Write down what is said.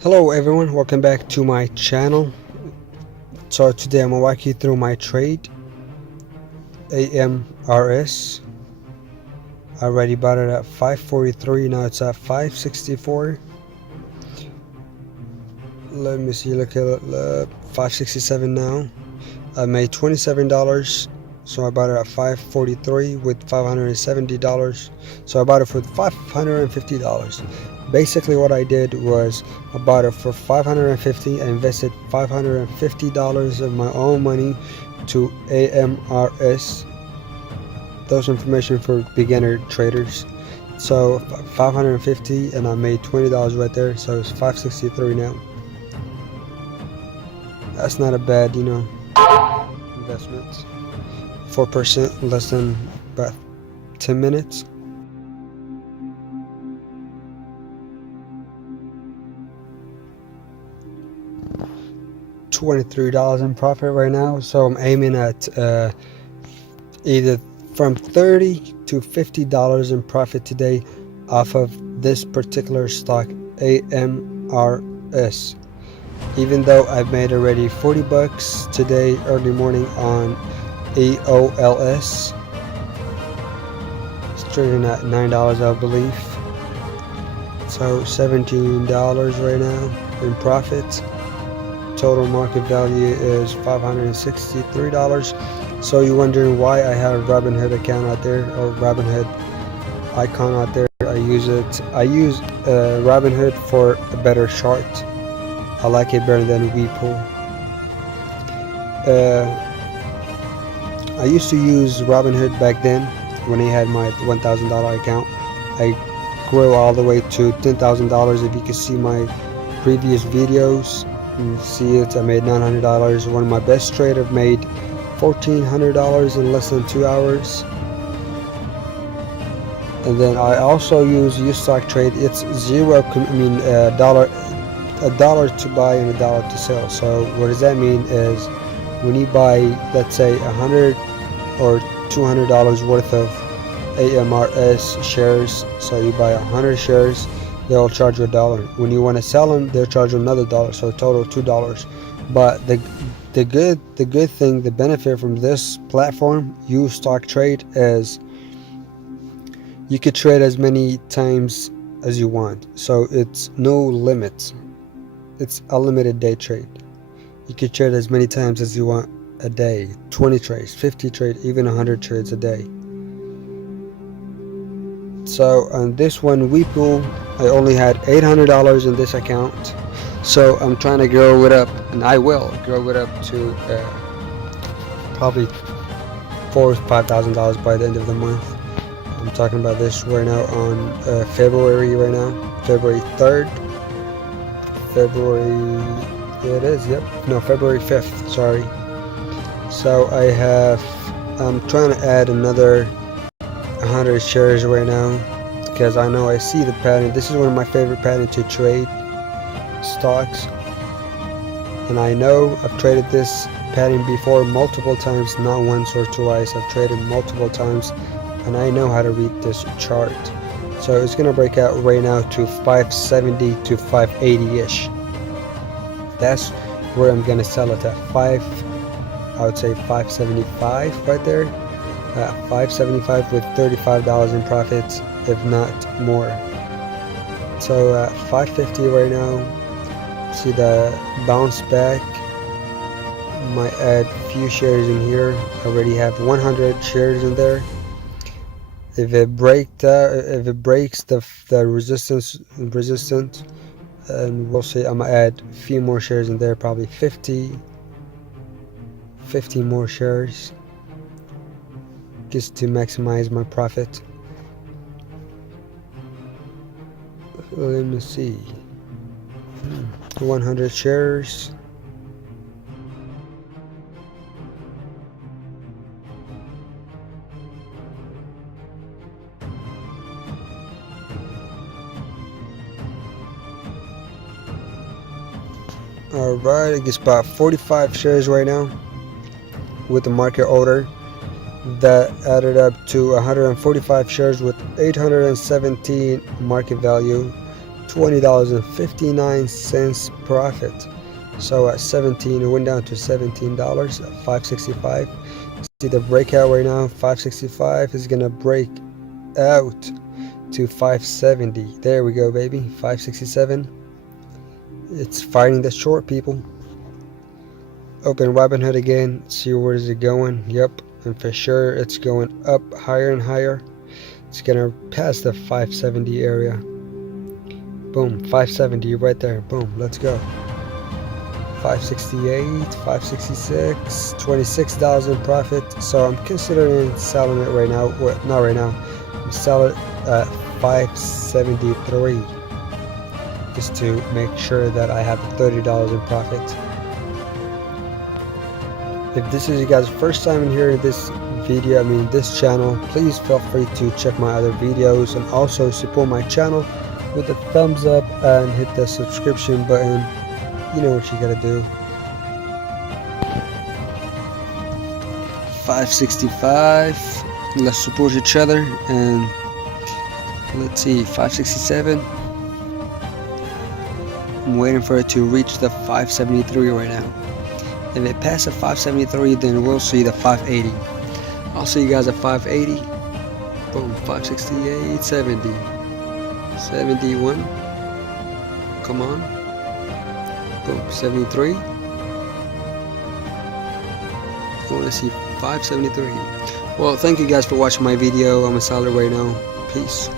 Hello everyone, welcome back to my channel. So today I'm gonna walk you through my trade AMRS. I already bought it at 543, now it's at 564. Let me see, look at 567 now. I made $27, so I bought it at 543 with $570. So I bought it for $550. Basically what I did was I bought it for $550. I invested $550 of my own money to AMRS. Those information for beginner traders. So $550 and I made $20 right there, so it's $563 now. That's not a bad, investment. 4%, less than about 10 minutes. $23 in profit right now, so I'm aiming at either from $30 to $50 in profit today off of this particular stock, AMRS. Even though I've made already 40 bucks today early morning on EOLS. It's trading at $9, I believe. So $17 right now in profit. Total market value is $563. So you're wondering why I have a Robinhood account out there, or Robinhood icon out there. I use Robinhood for a better chart. I like it better than Weepool. I used to use Robinhood back then when I had my $1,000 account. I grew all the way to $10,000. If you can see my previous videos, you see it. I made $900. One of my best traders made $1,400 in less than 2 hours. And then I also use StockTwits. It's a dollar to buy and a dollar to sell. So what does that mean is when you buy, let's say $100 or $200 worth of AMRS shares, so you buy 100 shares, they'll charge you $1. When you want to sell them, they'll charge you another $1, so a total of $2. But the good thing, the benefit from this platform, StockTwits, is you could trade as many times as you want. So it's no limit. It's a limited day trade. You could trade as many times as you want a day. 20 trades, 50 trades, even 100 trades a day. So on this one, Weepool, I only had $800 in this account. So I'm trying to grow it up, and I will grow it up to probably $4,000 or $5,000 by the end of the month. I'm talking about this right now on February 3rd. February 5th, sorry. So I'm trying to add another 100 shares right now, because I know I see the pattern. This is one of my favorite patterns to trade stocks, and I know I've traded this pattern before multiple times, not once or twice. I've traded multiple times, and I know how to read this chart. So it's gonna break out right now to 570 to 580-ish. That's where I'm gonna sell it at. I would say 575 right there. 575 with $35 in profits, if not more. So at 550 right now. See the bounce back. Might add a few shares in here. Already have 100 shares in there. If it breaks the resistance, and we'll see, I'm gonna add a few more shares in there, probably 50 more shares, just to maximize my profit. Let me see. 100 shares. Alright, it gets about 45 shares right now with the market order. That added up to 145 shares with 817 market value, $20.59 profit. So at 17, it went down to $17 at 565. See the breakout right now. 565 is gonna break out to 570. There we go, baby. 567. It's fighting the short, people. Open Robinhood again, see where is it going. Yep, and for sure it's going up higher and higher. It's gonna pass the 570 area. Boom, 570 right there. Boom, let's go. 568, 566, $26 profit. So I'm considering selling it right now. Well, not right now. I'm selling it at 573 just to make sure that I have $30 in profit. If this is you guys' first time in here in this video, this channel, please feel free to check my other videos and also support my channel with a thumbs up and hit the subscription button. You know what you gotta do. 565. Let's support each other. And let's see, 567. I'm waiting for it to reach the 573 right now. If it passes 573, then we'll see the 580. I'll see you guys at 580. Boom, 568, 70, 71. Come on. Boom, 73. I want to see 573. Well, thank you guys for watching my video. I'm gonna sell it right now. Peace.